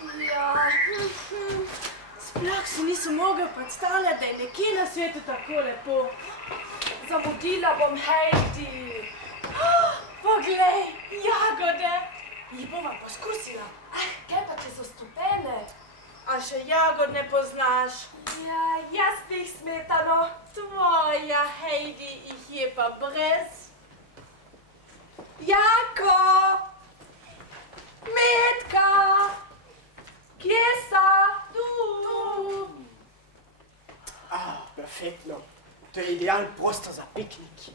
Ja, sploh si nisem mogel predstavljati, da je nekje na svetu tako lepo. Zamudila bom Heidi. Poglej, jagode. Jih bova poskusila. Kaj pa če so strupene? A še jagod ne poznaš? Ja, jaz bi jih smetano. Tvoja Heidi jih je pa brez. Jako! Metka! Kje sta? Tu! Perfektno. To je idealen prostor za piknik.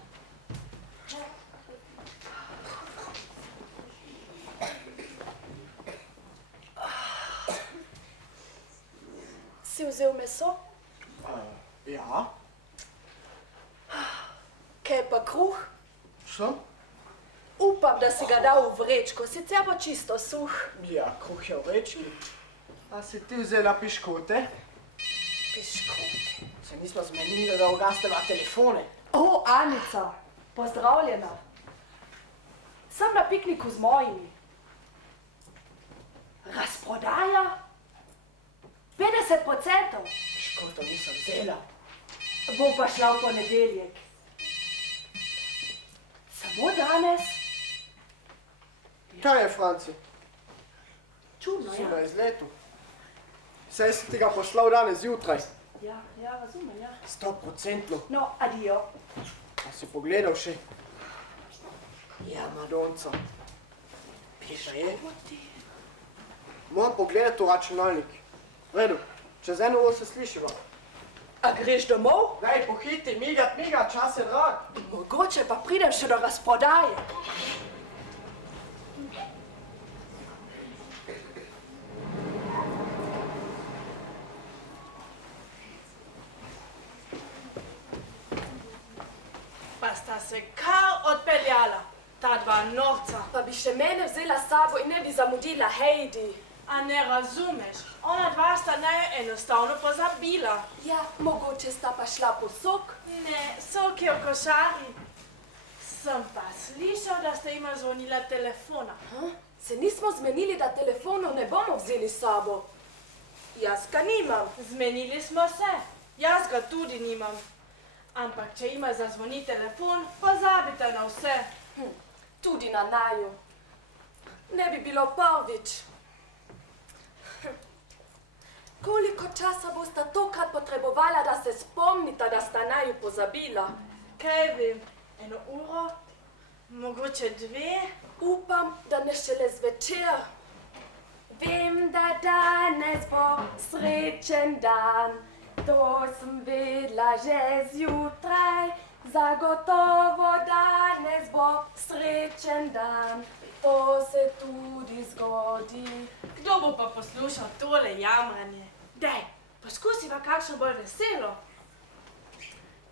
Si vzel meso? Ja. Kaj pa kruh? Što? Upam, da si ga dal v vrečko, sicer bo čisto suh. Ja, kruh je v vrečki. A si ti vzela piškote? Piškote? Se nismo zmenili, da ugasneva telefone. O, Anica, pozdravljena. Sem na pikniku z mojimi. Razprodaja? 50%. Piškoto nisem vzela. Bom pa šla v ponedeljek. Samo danes? Kaj je, Franci? Čudno, Si ja. na izletu. Saj si ti ga poslal danes zjutraj. Ja, razumem, ja. 100%. No, adijo. A si pogledal še? Ja, Madonca. Piše je. Moram pogledati v računalnik. V redu, čez 1 uro se slišiva. A greš domov? Daj, pohiti, migat, čas je drag. Mogoče pa pridem še do razprodaje. Pa sta se kar odpeljala, ta dva norca. Pa bi še mene vzela s sabo in ne bi zamudila Heidi. A ne razumeš? Ona dva sta enostavno pozabila. Ja, mogoče sta pa šla po sok? Ne, sok je v košari. Sem pa slišal, da sta jima zvonila telefona. Se nismo zmenili, da telefonov ne bomo vzeli s sabo? Jaz ga nimam. Zmenili smo se. Jaz ga tudi nimam. Ampak, če ima zazvoni telefon, pozabite na vse. Tudi na naju. Ne bi bilo prvič. Koliko časa bosta tokrat potrebovala, da se spomnita, da sta naju pozabila? Kaj vem, 1 uro? Mogoče 2? Upam, da ne šele zvečer. Vem, da danes bo srečen dan. To sem vedela že zjutraj. Zagotovo danes bo srečen dan. To se tudi zgodi. Kdo bo pa poslušal tole jamranje? Daj, poskusiva kakšno bolj veselo.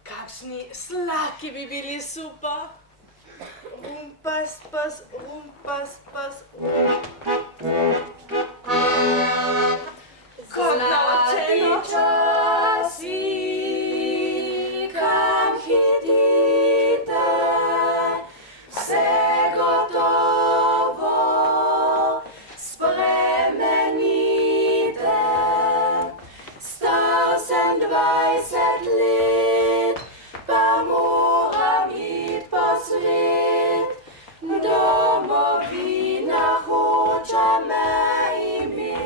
Kakšni slaki bi bili super. Rumpas, pas, Zlati časi, kam hitite, vse gotovo spremenite. Star sem 20 let, pa moram iti po svet. Domovina hoče me imeti.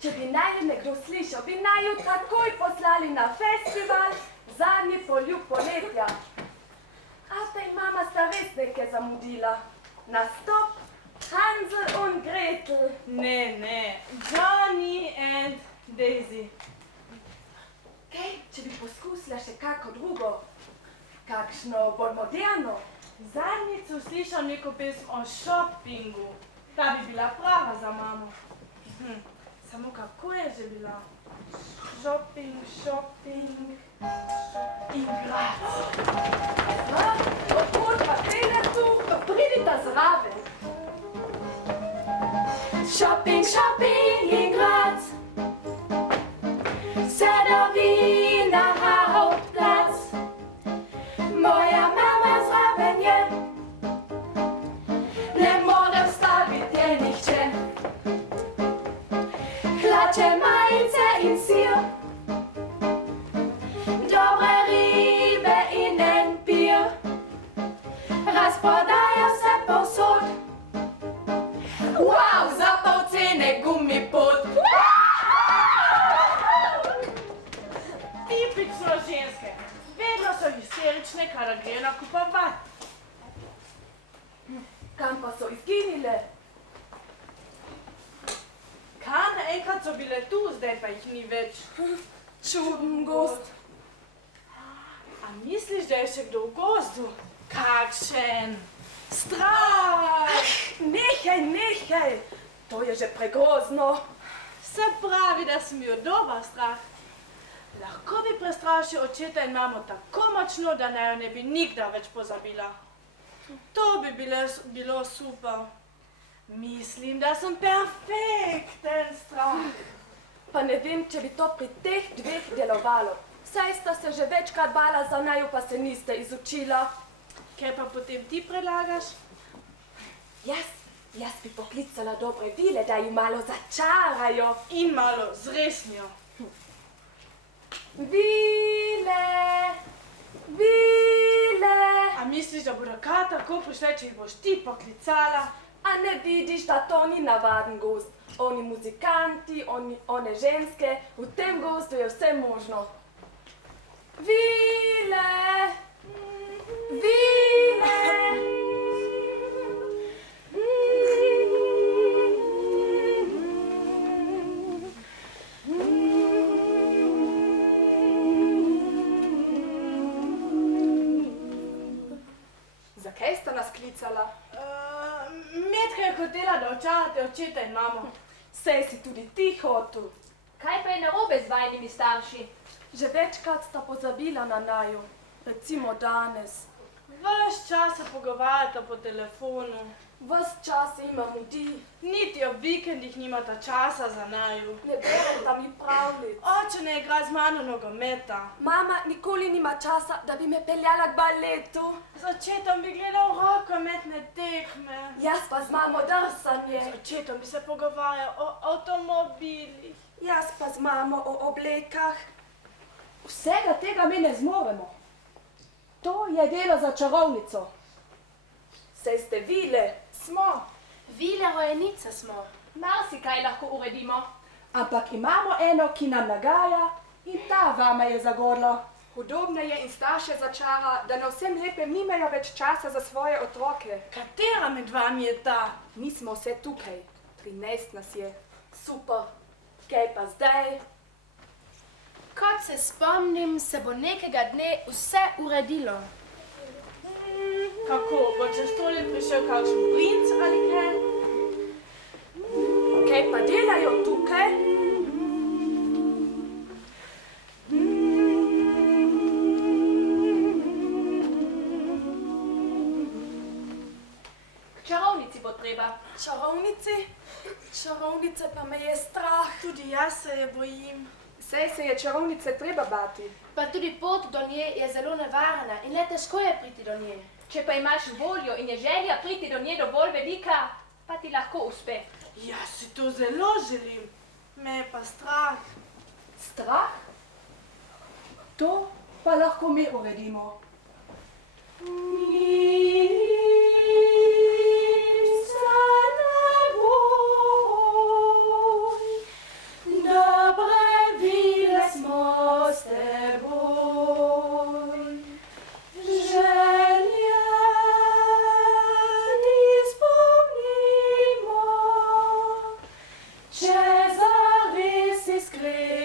Če bi naju nekdo slišal, bi naju takoj poslali na festival Zadnji poljub poletja. Ata in mama sta res nekaj zamudila. Nastop Hansel und Gretel. Ne, Johnny and Daisy. Kaj, če bi poskusila še kako drugo? Kakšno bolj moderno? Zadnjič sem slišal neko pesem o šopingu. Ta bi bila prava za mamo. Samo kako je že bila? Shopping. Igrac. Odkud pa tele tu? Pridita zraven. Shopping, Igrac. Sedovi na Hauptplatz. Moja mama zraven je. Ne more vstaviti je nihče. Hlače, majice in sir. Dobre ribe in en pir. Razprodajo se povsod. Wow, za pol cene gumipot. Tipično ženske. Vedno so histerične, kadar grejo nakupovat. Kam pa so izginile? Kaj, naenkrat so bile tu, zdaj pa jih ni več. Čuden gost. A misliš, da je še kdo v gozdu? Kakšen? Strah! Nehaj. To je že pregrozno. Se pravi, da sem jo dober strah. Lahko bi prestrašil očeta in mamo tako močno, da naj jo ne bi nikdar več pozabila. To bi bilo super. Mislim, da sem perfekten strah. Pa ne vem, če bi to pri teh dveh delovalo. Saj sta se že večkrat bala za naju, pa se niste izučila. Kaj pa potem ti predlagaš? Jaz bi poklicala dobre vile, da ju malo začarajo. In malo zresnijo. Vile! A misliš, da bodo kar tako prišle, če jih boš ti poklicala? A ne vidiš, da to ni navaden gost? Oni muzikanti, one ženske, v tem gozdu je vse možno. Vile! Zakaj sta nas klicala? Metka je hotela, da očarate očeta in mamo. Sej si tudi ti hotel. Kaj pa je narobe z vajnimi starši? Že večkrat sta pozabila na naju. Recimo danes. Ves čas se pogovarjata po telefonu. Ves čas ima mudi. Niti ob vikendih nimata časa za naju. Ne bereta mi pravljic. Oče ne igra z mano nogometa. Mama nikoli nima časa, da bi me peljala k baletu. Z očetom bi gledal rokometne tekme. Jaz pa z mamo drsanje. Z očetom bi se pogovarjal o avtomobilih. Jaz pa z mamo o oblekah. Vsega tega mi ne zmoremo. To je delo za čarovnico. Sej ste vile. Smo, Vile rojenice smo. Marsikaj lahko uredimo. ampak imamo eno, ki nam nagaja in ta vame je zagodlo. Hudobne je in starše začara, da na vsem lepem nimajo več časa za svoje otroke. Katera med vami je ta? Mi smo vse tukaj, 13 nas je. Super. Kaj pa zdaj? Kot se spomnim, se bo nekega dne vse uredilo. Kako, bo čez tole prišel kakšen princ ali kaj? Kaj pa delajo tukaj? K čarovnici bo treba. Čarovnici? Čarovnice pa me je strah. Tudi jaz se je bojim. Saj se je čarovnice treba bati. Pa tudi pot do nje je zelo nevarna in le težko je priti do nje. Če pa imaš voljo in je želja priti do nje dovolj velika, pa ti lahko uspe. Jaz si to zelo želim. Me je pa strah. Strah? To pa lahko mi uredimo. Dobre vile smo s teboj, želje izpolnimo, če zares iskreno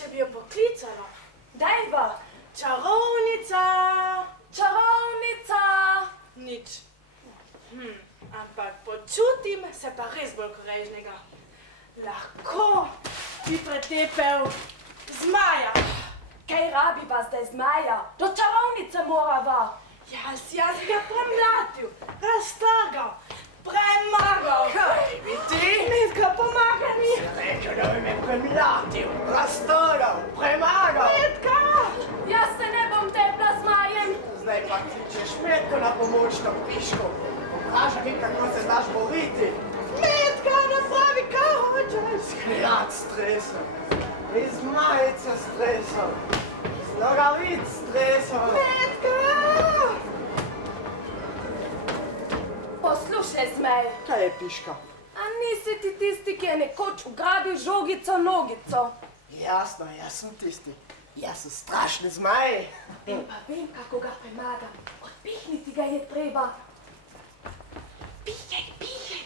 če bi jo poklicala. Dajva. Čarovnica! Čarovnica! Nič. Ampak počutim se pa res bolj korežnega. Lahko bi pretepel zmaja. Kaj rabi pa zdaj zmaja? Do čarovnice morava. Jaz ga premlatil, raztrgal, premagal. Kaj bi ti? Metka, pomagaj mi. Si rekel, da bi me premlatil, raztrgal, premagal. Metka! Jaz se ne bom tepla zmajem. Zdaj pa kličeš Metko na pomoč na piško. Vprašaj mi, kako se znaš boriti. Metka, napravi, kaj hočeš. Skljat stresel, iz majice stresel, iz nogavic stresel. Metka! Poslušaj, zmej. Kaj je piška? A nisi ti tisti, ki je nekoč ugrabil žogico nogico? Jasno, jaz sem tisti. Jaz sem strašni zmaj. In pa vem, kako ga premagam. Odpihniti ga je treba. Pihaj, pihaj.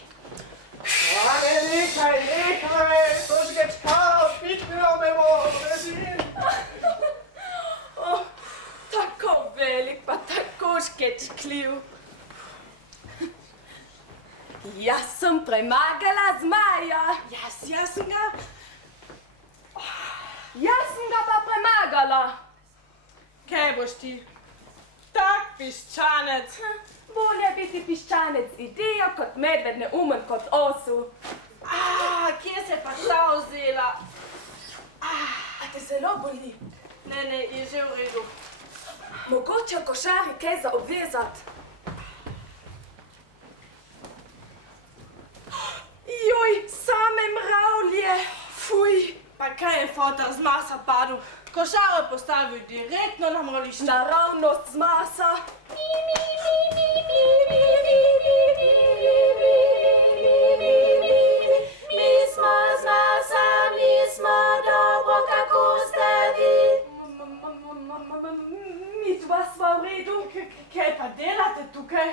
Nehaj, to žgečkalo, odpihnilo me bo, rezin. Tako velik, pa tako škečkljiv. Jaz sem premagala zmaja. Jaz sem ga. Jaz sem ga pa premagala. Kaj boš ti? Tak piščanec. Bolje biti piščanec idijo kot medved neumen kot osu. Kje se pa ta vzela? A te zelo boli? Ne, je že v redu. Mogoče v košari kaj za obvezat. Joj, same mravlje. Fuj. Pa kaj je fotar z masa padel? Košaro postavil direktno na mrlišče. Naravnost z masa. Mi smo z masa, mi smo dobro, kako ste vi? Mi dva sva v redu. Kaj pa delate tukaj?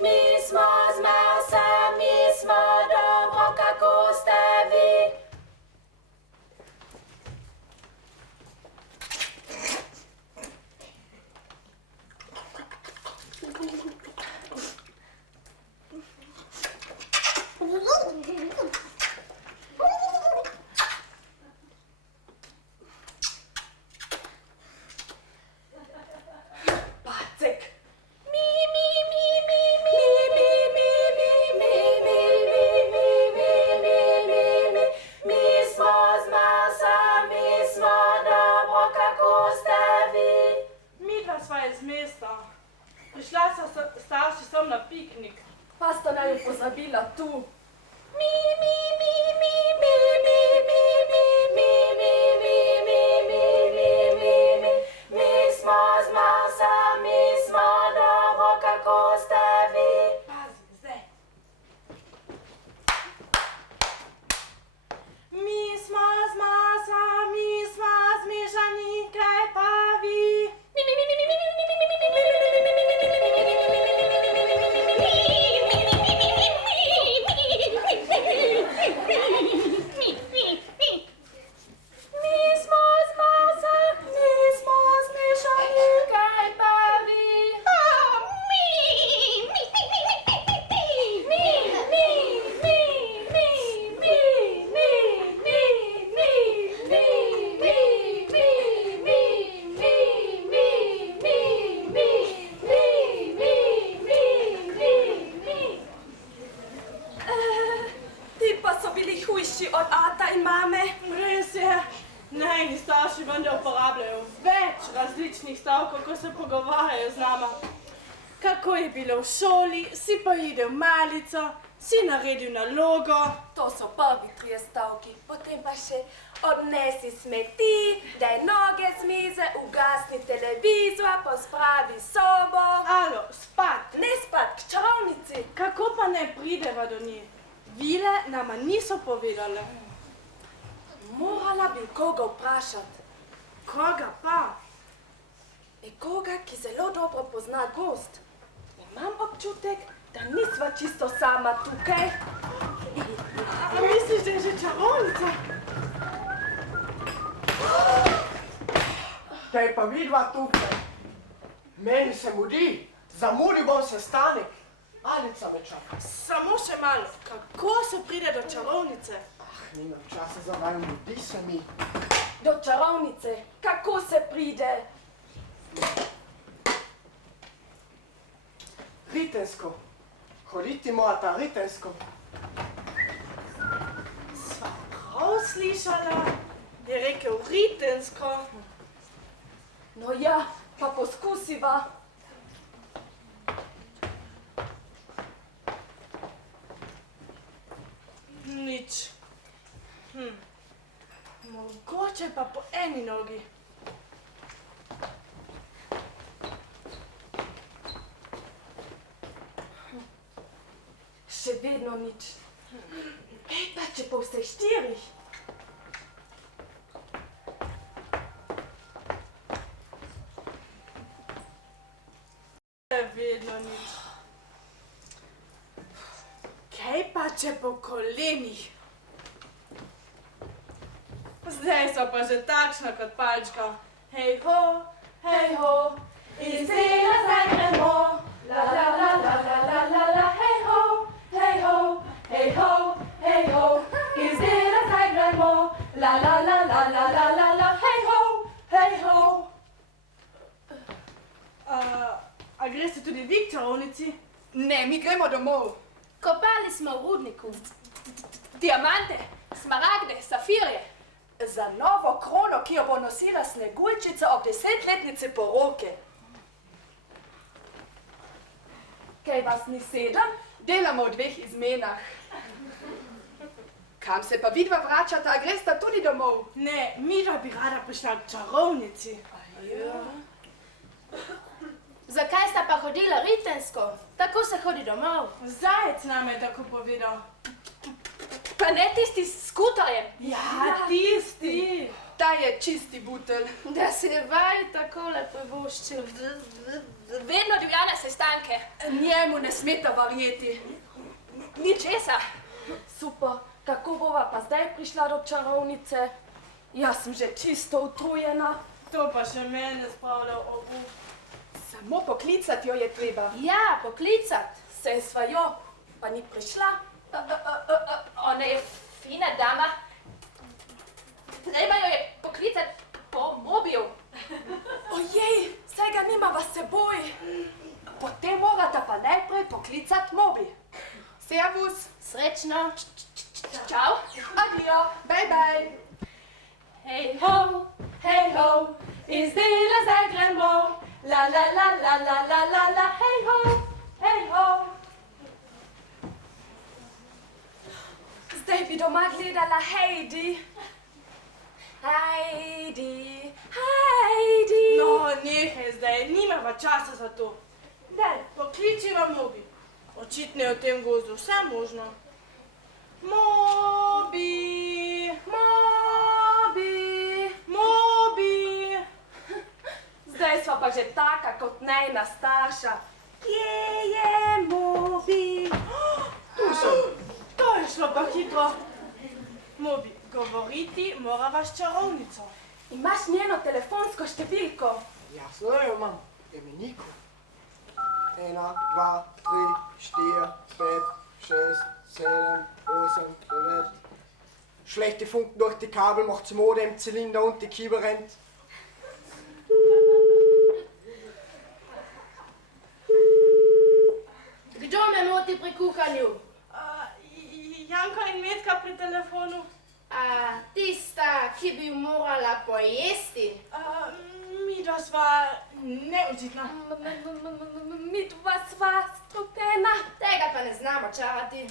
Mi smo z masa, mi smo dobro, kako ste vi? Pacek. Mi smo z masa, mi smo dobro, kako ste vi? Midva sva iz mesta. Prišla sta starši sem na piknik. Pa sta naju pozabila tu. Mi smo z masa, mi smo dobro, kako ste vi? Pazi, zdaj. Mi smo z masa, mi smo zmešani, kaj pa vi? Od ata in mame. Res je. Najni starši vendar uporabljajo več različnih stavkov, ko se pogovarjajo z nama. Kako je bilo v šoli, si pojedel malico, si naredil nalogo. To so prvi 3 stavki. Potem pa še odnesi smeti, daj noge z mize, ugasni televizor, pospravi sobo. Alo, spat. Ne spat, k čarovnici. Kako pa ne prideva do nje? Vile nama niso povedale. Morala bi koga vprašati. Koga pa? Nekoga, ki zelo dobro pozna gozd. Imam občutek, da nisva čisto sama tukaj. A misliš, da je že čarovnica? Daj pa vidva tukaj. Meni se mudi. Zamudil bom sestanek. Alica me čaka. Samo še malo. Kako se pride do čarovnice? Nimam časa za vaju, mudi se mi. Do čarovnice, kako se pride? Ritensko. Hoditi morata ritensko. Sva prav slišala? Je rekel ritensko. No ja, pa poskusiva. Nič. Mogoče pa po eni nogi. Še vedno nič. Ej, pa če po vseh štirih. Še vedno nič. Kaj pa če po kolenih? Zdaj so pa že takšna kot palčka. Hej ho, iz dela zdaj gremo. La la la la la la la la, hej ho, hej ho, hej ho, hej ho. Iz dela zdaj gremo. La la la la la la la la, hej ho, hej ho. A greste tudi vi k čarovnici? Ne, mi gremo domov. Kopali smo v rudniku. Diamante, smaragde, safirje. Za novo krono, ki jo bo nosila Sneguljčica ob 10-letnici poroke. Kaj vas ni sedem? Delamo v 2 izmenah. Kam se pa vidva vračata, a gresta tudi domov? Ne, midva bi rada prišla k čarovnici. Zakaj sta pa hodila ritensko? Tako se hodi domov. Zajec nam je tako povedal. Pa ne tisti s skuterjem. Ja, tisti. Ta je čisti butelj. Da se je vaj takole privoščil. Vedno divja na sestanke. Njemu ne smeta verjeti. Ničesa. Super, kako bova pa zdaj prišla do čarovnice? Jaz sem že čisto utrujena. To pa še mene spravlja v obup. Samo poklicati jo je treba. Ja, poklicat. Saj sva jo, pa ni prišla. Ona je fina dama. Treba jo je poklicat po mobilu. Ojej, saj ga nimava s seboj. Potem morata pa najprej poklicati mobi. Servus. Srečno. Čau. Adijo. Bye bye. Hej ho, iz dela zdaj gremo. La la la la la la la la, hej ho, hej ho. Zdaj bi doma gledala Heidi. Heidi, Heidi. No, nehaj zdaj, nimava časa za to. Daj, Pokličiva mobi. Očitno je v tem gozdu vse možno. Mobi, Mobi. mobi. Zdaj sva pa že taka kot najna starša. Kje je Mobi? Tu sem. To je šlo pa hitro. Mobi, govoriti morava s čarovnico. Imaš njeno telefonsko številko? Jasno jo imam. Imeniko. 1, 2, 3, 4, 5, 6, 7, 8, 9. Schlechte Funken durch die Kabel macht's Modemzylinder und die Kieber rennt. Kdo me moti pri kuhanju? Janko in Metka pri telefonu. Tista, ki bi morala pojesti. Midva sva neučitna. Midva sva strupena. Tega pa ne znamo čarati.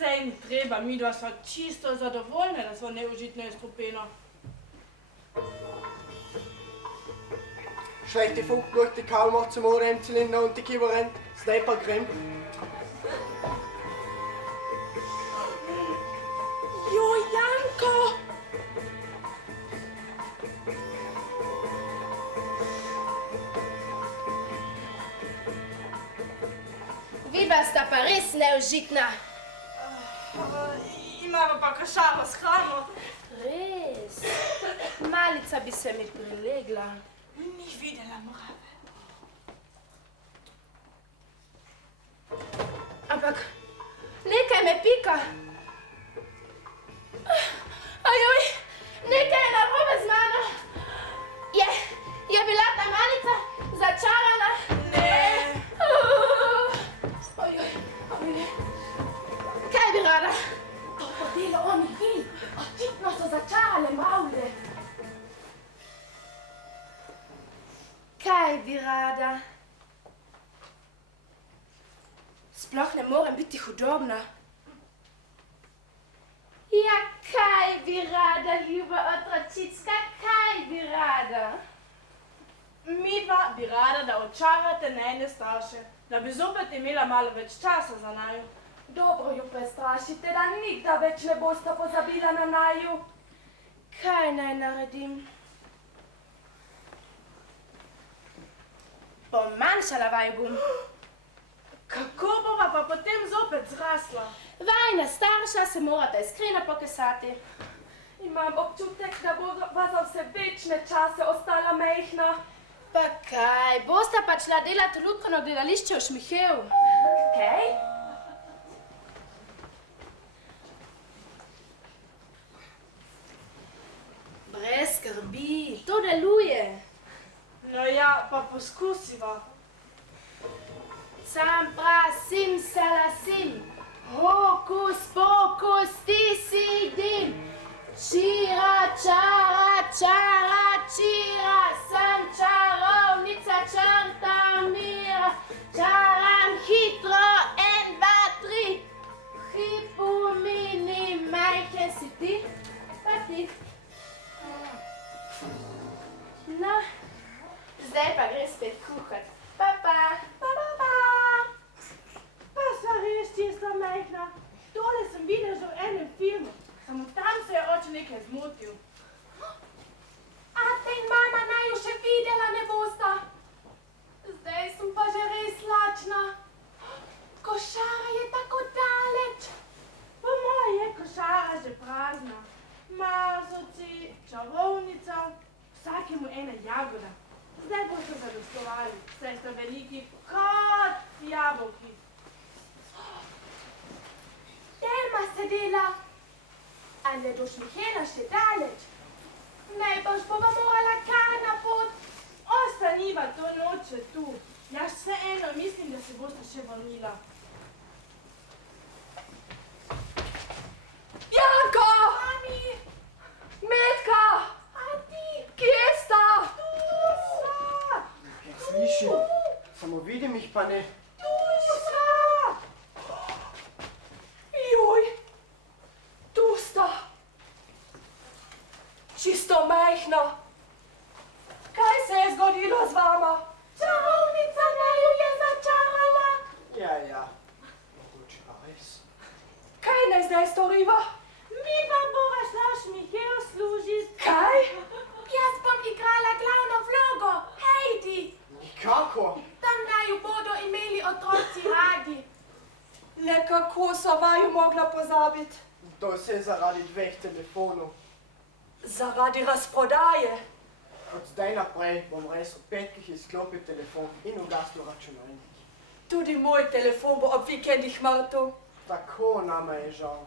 Sej ni treba, midva sva čisto zadovoljne, da sva neužitno je strupeno. Schlechte Funken durch die Kabel macht's Modemzylinder und die Kieber rennt. Zdaj pa grem. Jo, Janko! Vidva Midva sta pa res neužitna. Imamo pa košaro s hrano. Res. Malica bi se mi prilegla. Ni videla mrave. Ampak nekaj me pika. Ajoj, nekaj je narobe z mano. Je bila ta malica začarana? Ne. Ajoj. Kaj bi rada? To podelo oni vil. Očitno so začarale mravlje. Kaj bi rada? Sploh ne morem biti hudobna. Ja, kaj bi rada, ljuba otročička, kaj bi rada? Midva bi rada, da očarate njene starše, da bi zopet imela malo več časa za naju. Dobro ju prestrašite, da nikdar več ne boste pozabila na naju. Kaj naj naredim? Pomanjšala vaju bom. Kako bova pa potem zopet zrasla? Vajna starša se morata iskreno pokesati. Imam občutek, da bo za vse večne čase ostala mejhna. Pa kaj, bosta pač šla delati v Lutkino gledališče v Šmihev. Kaj? Brez skrbi, to deluje. No ja, pa poskusiva. Sam prasim salasim, hokus pokus ti si dim. Čira, čara, čara, čira, sem čarovnica črta mira. Čaram hitro, 1, 2, 3. Hipu mini, majhen si ti, pa ti. No, zdaj pa gre spet kuhat. Pa, pa. Pa sva res čisto majhna. Tole sem videla že v enem filmu. Samo tam se je oče nekaj zmotil. Ate in mama naju še videla ne bosta. Zdaj sem pa že res lačna. Košara je tako daleč. Po moje je košara že prazna. Mazovci, čarovnica, vsakemu ena jagoda. Zdaj boste zadostovali, saj ste veliki kot jabolki. Tema se dela. A ne do Šmihela še daleč. Najbrž bova morala kar na pot. Ostaniva to noč še tu. Jaz vseeno mislim, da se boste še vrnila. Janko! Mami! Metka! Ati! Kje sta? Tu sva! Slišim, samo vidim jih pa ne. Tu sva! Juj! Tu sta. Čisto majhna. Kaj se je zgodilo z vama? Čarovnica naju je začarala! Ja, mogoče pa res. Kaj naj zdaj storiva? Midva bova šla v Šmihev služit. Kaj? Jaz bom igrala glavno vlogo, Heidi. Nikako. Tam naju bodo imeli otroci radi. Le kako so vaju mogla pozabiti? To vse zaradi 2 telefonov. Zaradi razprodaje. Od zdaj naprej bom res ob petkih izklopil telefon in ugasnil računalnik. Tudi moj telefon bo ob vikendih mrtev. Tako nama je žal.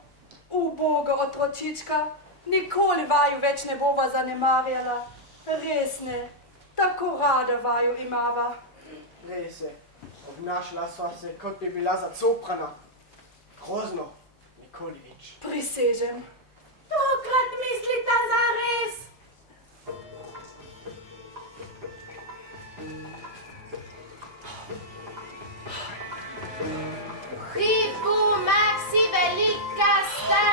Uboga otročička, nikoli vaju več ne bova zanemarjala. Res ne, tako rada vaju imava. Res je, obnašala sva se, kot bi bila zacoprana. Grozno, nikoli več. Prisežem. Tokrat mislita zares. Hipu maxi velika sta,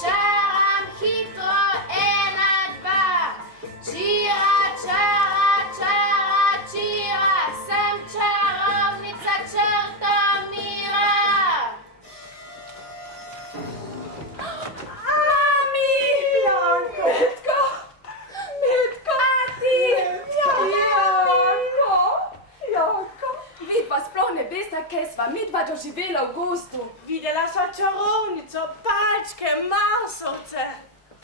čaram hitro 1, 2. Čira, čara, čara, čira, sem čarovnica črta mira. Mami! Janko! Metka! midva doživela v gozdu. Videla sva čarovnico, palčke, marsovce.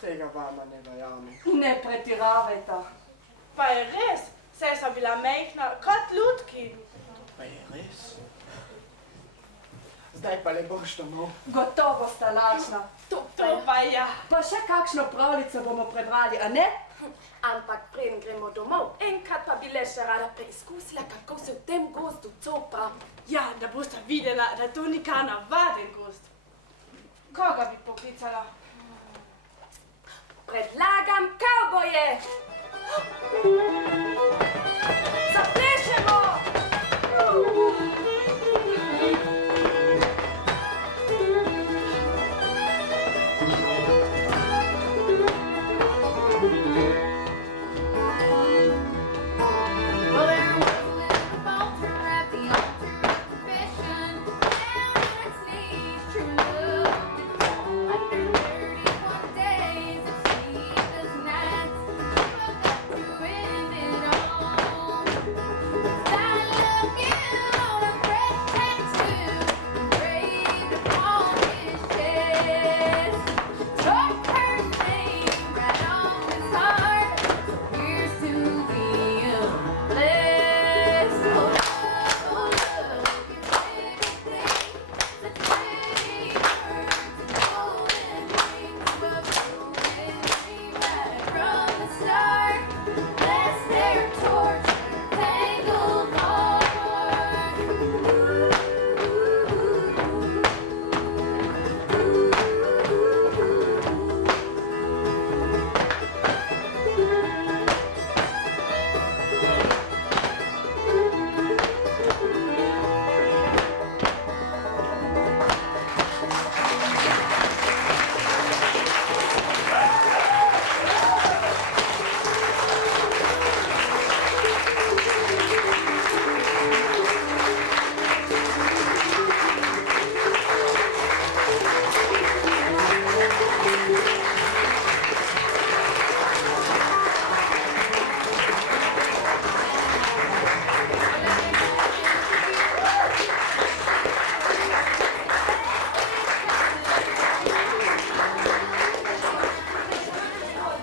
Tega vama ne verjamem. Ne pretiravajta. Pa je res, saj sva bila majhna kot lutki. Pa je res. Zdaj pa le boš domov. Gotovo sta lačna. To pa ja. Pa še kakšno pravljico bomo prebrali, a ne? Ampak preden gremo domov, enkrat pa bi le še rada preizkusila, kako se v tem gozdu copa. Ja, da boste videla, da to ni kar navaden gozd. Koga bi poklicala? Predlagam kavboje! Zapri